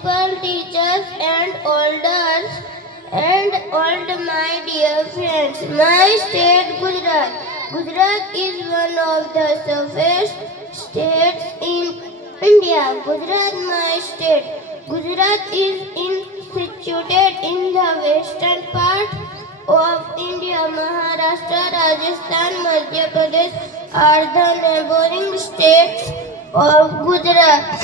principal teachers and elders and all my dear friends. My state Gujarat. Gujarat is one of the safest states in India. Gujarat my state. Gujarat is in, situated in the western part of India. Maharashtra, Rajasthan, Madhya Pradesh are the neighboring states of Gujarat.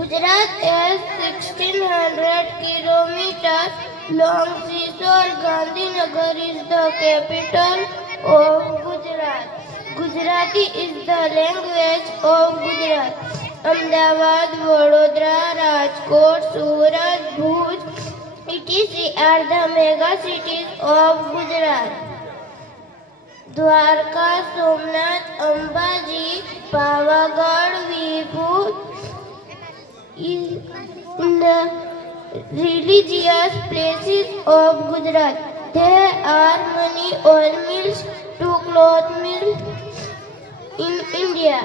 Gujarat has 1,600 kilometers long seashore. Gandhinagar is the capital of Gujarat. Gujarati is the language of Gujarat. Ahmedabad, Vadodara, Rajkot, Surat, Bhuj, etc. are the mega cities of Gujarat. Dwarka, Somnath, Ambaji, Pawan. religious places of Gujarat. There are many oil mills to cloth mills in India.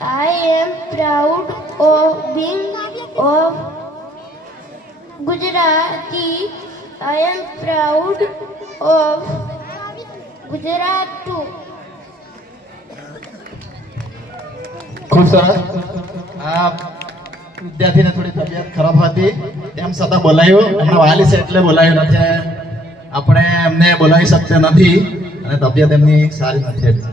I am proud of being of Gujarati. I am proud of Gujarat too. खूब सारा आप વિદ્યાર્થીને થોડી તબિયત ખરાબ હતી એમ છતાં બોલાયું હમણાં વાલી છે એટલે બોલાયું નથી આપણે એમને બોલાવી શકતા નથી અને તબિયત એમની સારી નથી એટલે